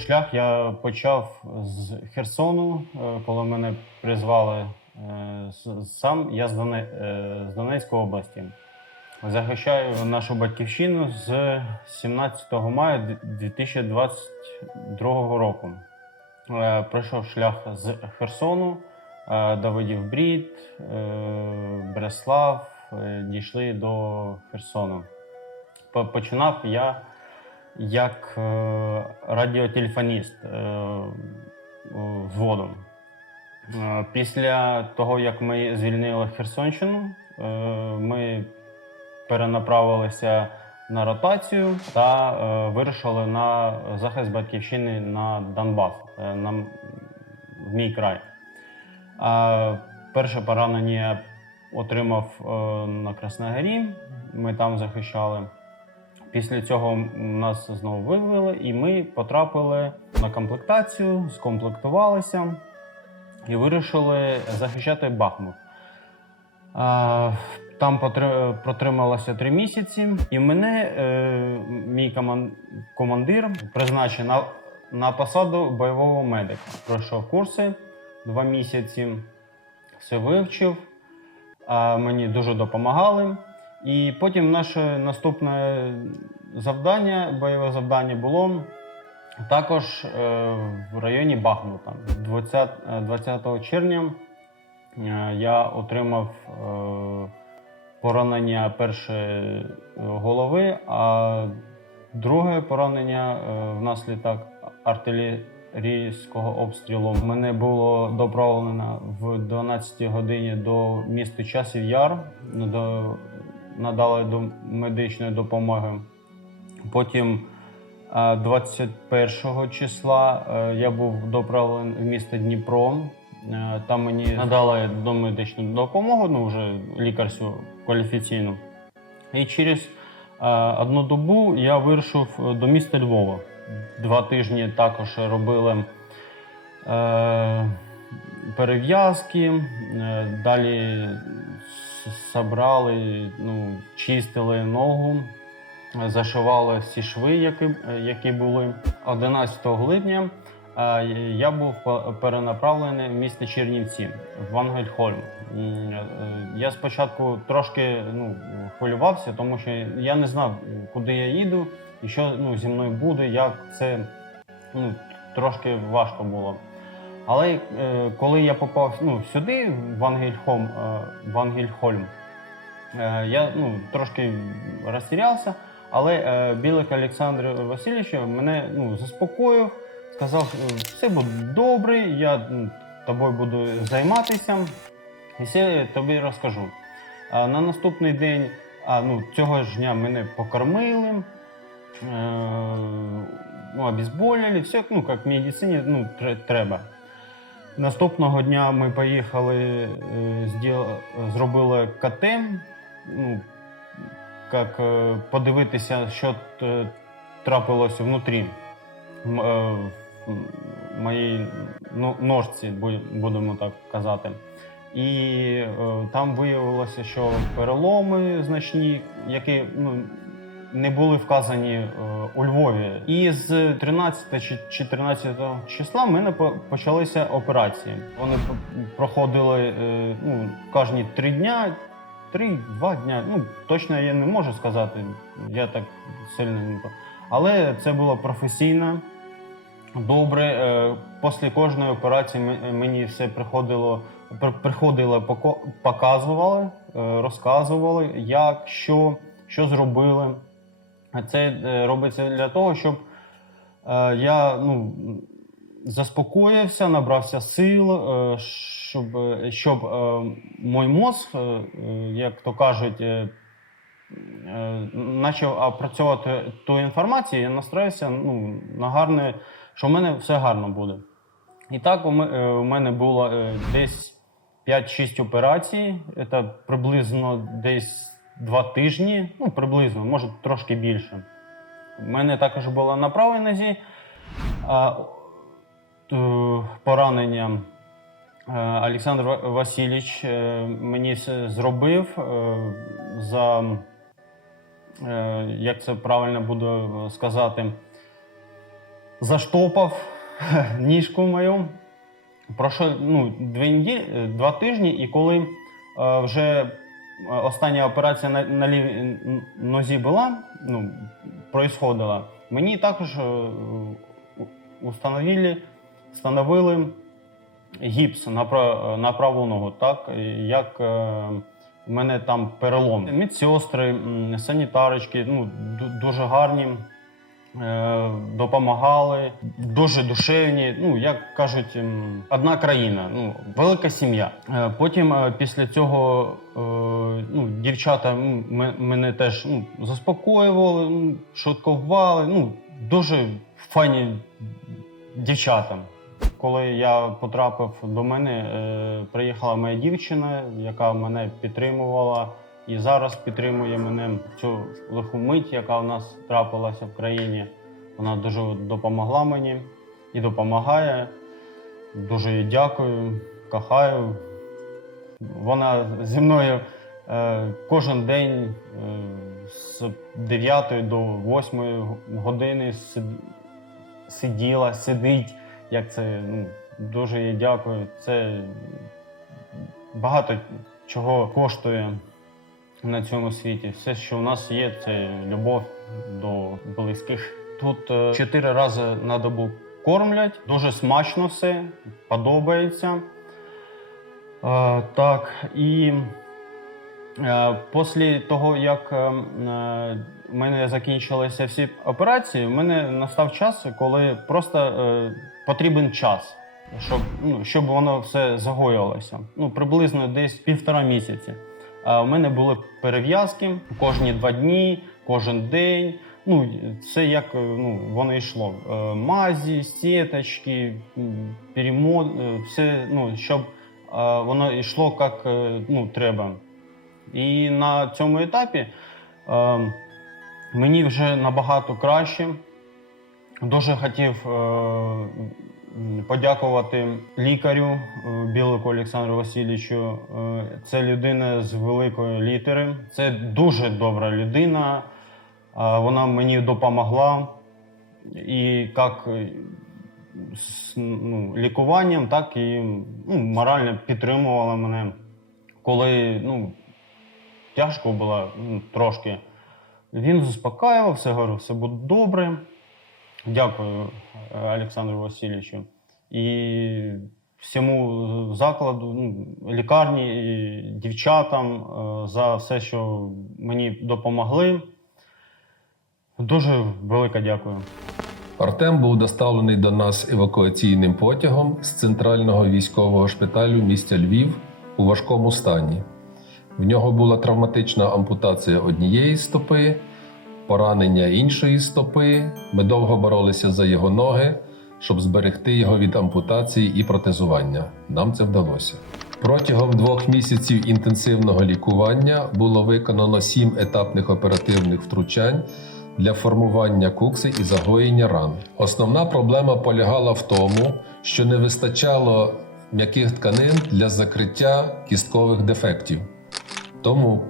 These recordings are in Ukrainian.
шлях я почав з Херсону, е, коли мене призвали е, сам. Я е, з Донецької області. Захищаю нашу батьківщину з 17 мая 2022 року. Пройшов шлях з Херсону, Давидів Брід, Бреслав, дійшли до Херсону. Починав я як е, радіотелефоніст е. Е, Після того, як ми звільнили Херсонщину, ми перенаправилися на ротацію та вирушили на захист батьківщини на Донбас, на в мій край. Перше поранення отримав на Красногорі. Ми там захищали. Після цього нас знову вивели, і ми потрапили на комплектацію, скомплектувалися і вирішили захищати Бахмут. Там протрималося три місяці, і мене е, мій командир призначив на, на посаду бойового медика. Пройшов курси два місяці, все вивчив, мені дуже допомагали. І потім наше наступне завдання, бойове завдання було також е, в районі Бахмута. 20, е, 20 червня е, я отримав е, поранення перше е, голови, а друге поранення е, внаслідок артилерійського обстрілу. Мене було доправлено в 12 годині до міста Часів Яр, до, надали до медичної допомоги. Потім е, 21 числа е, я був доправлений в місто Дніпро. Е, Там мені надали домедичну допомогу, ну вже лікарську кваліфіційну. І через е, одну добу я вирушив до міста Львова. Два тижні також робили е, перев'язки, е, далі собрали, ну, чистили ногу, зашивали всі шви, які, які були. 11 липня е, я був перенаправлений в місто Чернівці в Вангельхольм. Е, Я спочатку трошки ну, хвилювався, тому що я не знав, куди я їду і що ну, зі мною буде, як це ну, трошки важко було. Але е, коли я попав ну, сюди, в Вангельхольм, е, Вангельхольм е, я ну, трошки розтірявся, але е, Білик Олександр Васильович мене ну, заспокоїв, сказав, е, все буде добре, я тобою буду займатися і все тобі розкажу. А на наступний день, а, ну, цього ж дня мене покормили, е, ну, обезболили, все, ну, як в медицині ну, треба. Наступного дня ми поїхали, е, зробили КТ, ну, як е, подивитися, що трапилося внутрі е, моїй ну, ножці, будемо так казати. І там виявилося, що переломи значні, які ну, не були вказані е, у Львові. І з 13 чи 14 числа в мене по- почалися операції. Вони проходили е, ну, кожні три дня, три-два дня. Ну, точно я не можу сказати, я так сильно не. Але це було професійно. Добре, Е, після кожної операції мені все приходило, при- приходили, поко- показували, розказували, як, що, що зробили. Це е, робиться для того, щоб е, я ну, заспокоївся, набрався сил, е, щоб, щоб мій мозг, як то кажуть, почав опрацьовувати ту інформацію, я настроївся ну, на гарне, що в мене все гарно буде. І так у ме- у мене було десь 5-6 операцій, це приблизно десь 2 тижні, ну приблизно, може трошки більше. У мене також було на правій нозі а, е, поранення. Е, Олександр Ва- Васильович е, мені зробив за, як це правильно буду сказати, заштопав ніжку мою. Пройшло ну, дві неділі, два тижні, і коли вже остання операція на, на лівій нозі була, ну, происходила, мені також е, установили, встановили гіпс на, на праву ногу, так, як в у мене там перелом. Медсестри, санітарочки, ну, дуже гарні. Е, Допомагали, дуже душевні. Ну, як кажуть, одна країна, ну, велика сім'я. Е, Потім е, після цього ну, дівчата мене теж ну, заспокоювали, шуткували. Ну, дуже файні дівчата. Коли я потрапив до мене, приїхала моя дівчина, яка мене підтримувала і зараз підтримує мене цю лиху мить, яка у нас трапилася в країні. Вона дуже допомогла мені і допомагає. Дуже їй дякую, кохаю. Вона зі мною е, кожен день е, з 9 до 8 години сиділа, сидить. Як це ну, дуже їй дякую. Це багато чого коштує на цьому світі. Все, що у нас є, це любов до близьких. Тут е, чотири рази на добу кормлять, дуже смачно все, подобається. Е, так, і е, після того, як е, е, у мене закінчилися всі операції, у мене настав час, коли просто е, потрібен час, щоб, ну, щоб воно все загоїлося. Ну, приблизно десь півтора місяці. У мене були перев'язки кожні два дні, кожен день. Ну, це як е, ну, воно йшло. Е, Мазі, сіточки, м, перемо, е, все, ну, щоб воно йшло як ну, треба. І на цьому етапі мені вже набагато краще. Дуже хотів подякувати лікарю е, Білику Олександру Васильовичу. Е, Це людина з великої літери. Це дуже добра людина. Е, Вона мені допомогла. І як з ну, лікуванням, так і ну, морально підтримувала мене. Коли ну, тяжко було ну, трошки. Він заспокаював, все говорив, все буде добре. Дякую Олександру Васильовичу. І всьому закладу, ну, лікарні, і дівчатам е, за все, що мені допомогли. Дуже велике дякую. Артем був доставлений до нас евакуаційним потягом з центрального військового шпиталю міста Львів у важкому стані. В нього була травматична ампутація однієї стопи, поранення іншої стопи. Ми довго боролися за його ноги, щоб зберегти його від ампутації і протезування. Нам це вдалося. Протягом двох місяців інтенсивного лікування було виконано сім етапних оперативних втручань для формування кукси і загоєння ран. Основна проблема полягала в тому, що не вистачало м'яких тканин для закриття кісткових дефектів. Тому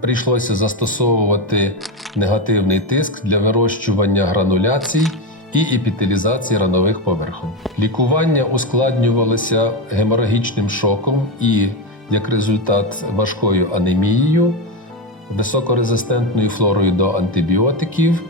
прийшлося застосовувати негативний тиск для вирощування грануляцій і епітелізації ранових поверхонь. Лікування ускладнювалося геморагічним шоком і, як результат, важкою анемією, високорезистентною флорою до антибіотиків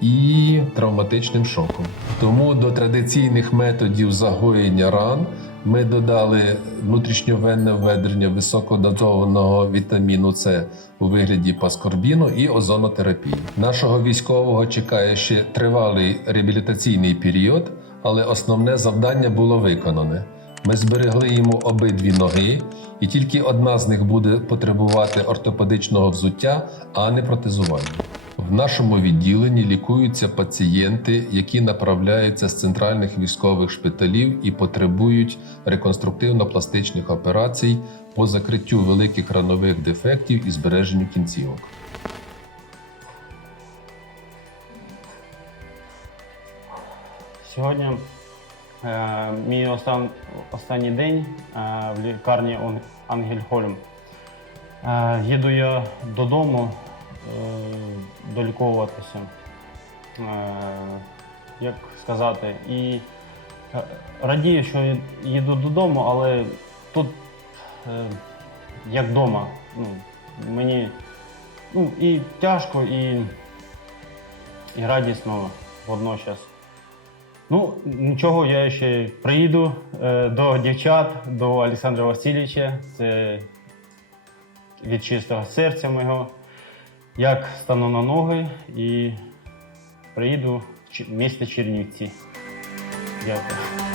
і травматичним шоком. Тому до традиційних методів загоєння ран ми додали внутрішньовенне введення високодозованого вітаміну С у вигляді паскорбіну і озонотерапії. Нашого військового чекає ще тривалий реабілітаційний період, але основне завдання було виконане. Ми зберегли йому обидві ноги, і тільки одна з них буде потребувати ортопедичного взуття, а не протезування. В нашому відділенні лікуються пацієнти, які направляються з центральних військових шпиталів і потребують реконструктивно-пластичних операцій по закриттю великих ранових дефектів і збереженню кінцівок. Сьогодні е, мій остан, останній день е, в лікарні Ангельхольм. Е, їду я додому доліковуватися. Е, як сказати. І е, радію, що їду додому, але тут е, як вдома. Ну, мені ну, і тяжко, і, і радісно водночас. Ну, нічого, я ще приїду е, до дівчат, до Олександра Васильовича. Це від чистого серця мого. Як стану на ноги і приїду в місто Чернівці. Дякую.